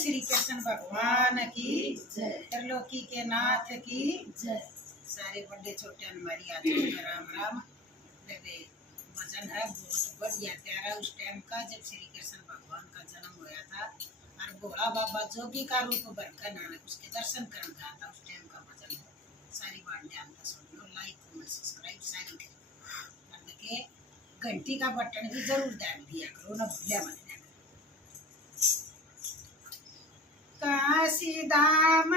श्री कृष्ण भगवान की जय। त्रिलोकी के नाथ की जय। सारे बड़े छोटे हमारी आत्मा का राम राम। वे भजन है बहुत बढ़िया प्यारा उस टाइम का जब श्री कृष्ण भगवान का जन्म हुआ था और भोला बाबा जोगी का रूप बनकर नानक उसके दर्शन करने गया था। उस टाइम का भजन सारी बात ध्यान से सुनियो, लाइक कमेंट सब्सक्राइब सारी करो, के घंटी का बटन भी जरूर दाब दिया करो ना भूलिया मत। काशी धाम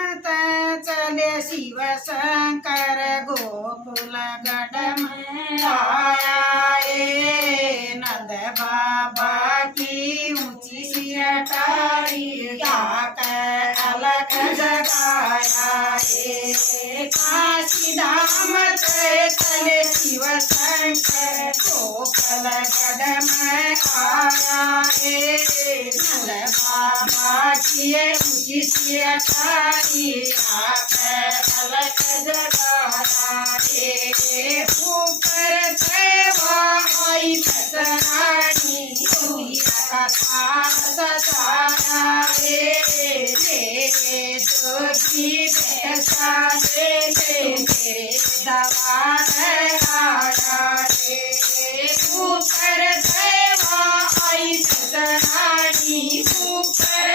चले शिव शंकर गोकुल गढ़ में आया ए नंद बाबा की ऊंची सी अटारी जाकर अलग जगाया ए काशी धाम चले शिव शंकर गोकुल गढ़ में आया ए नंद बाबा की ऊंची अटारी अलग जगाया रे ऊपर आई रानी का सजाया रे जोगी पैसा दे दवा आया रे ऊपर आई रानी ऊपर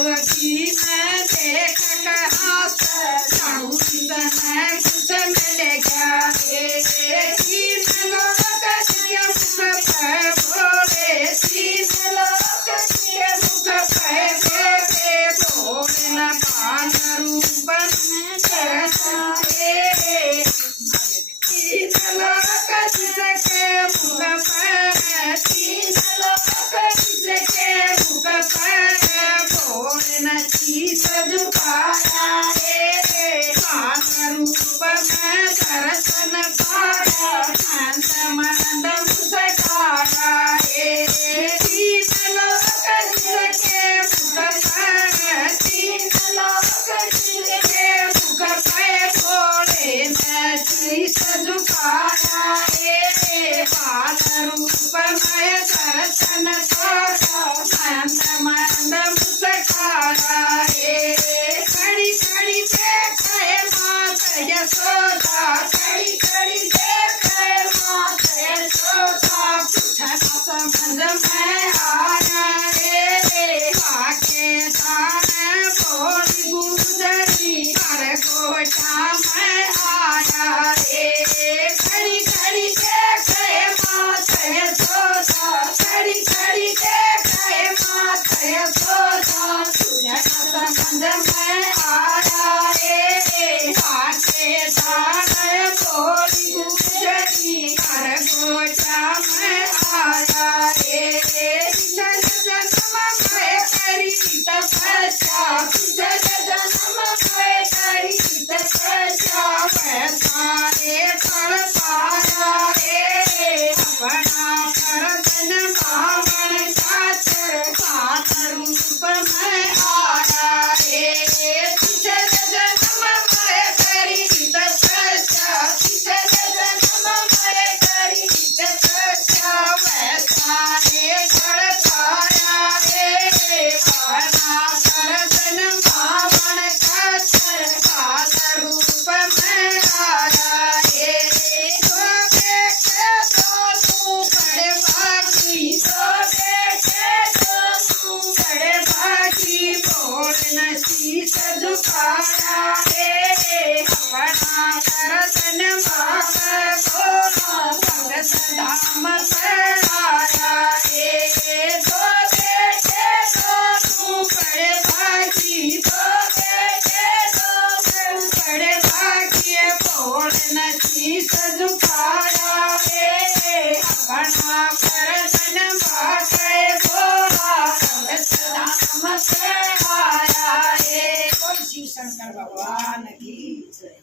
देवकी मैं देख कहाँ से जाऊँ समय कुछ मिल गया तीन लोग के मुख पे बोले तीन लोग के मुख पे बेबे बोले न पान रूपन कैसे तीन लोग के मुख पे तीन लोग के मुख पे बोले न शीश झुकाया पान रूप में दर्शन पाया अंत मंद मुस्काया तीन लोग के मुख पे तीन लोग के मुख पे बोले न शीश झुकाया पान रूप में दर्शन पाया अंत मंद मुस्काया खड़ी खड़ी देखे मात यशोदा खड़ी खड़ी देखे मात यशोदा कुछ न समझ में आया आके दान बोली गुजरी हर गोटा में आया खड़ी खड़ी देखे मात यशोदा खड़ी खड़ी देखे मात यशोदा कुछ न समझ में आया आके दान बोली गुजरी हर गोटा में आया जन जन्म में करी तपस्या जन जन्म में करी तपस्या वैसारे फल पाया अपना करतन पावन खातर सात रूप में आया जन जन्म में करी तपस्या जन जन्म में करी तपस्या वैसारे फल पाया अपना करतन पावन खातर सात रूप में आया तो देखे दोनों बड़े भागी तो देखे दोनों बड़े भागी बोल न शीश झुकाया अपना करतन बाबा बोला भगत धाम से आया तो देखे दोनों बड़े भागी तो देखे दोनों बड़े भागी बोल न शीश झुकाया अपना करतन बाबा बोला भगत धाम से आया बोल शिव शंकर भगवान की जय।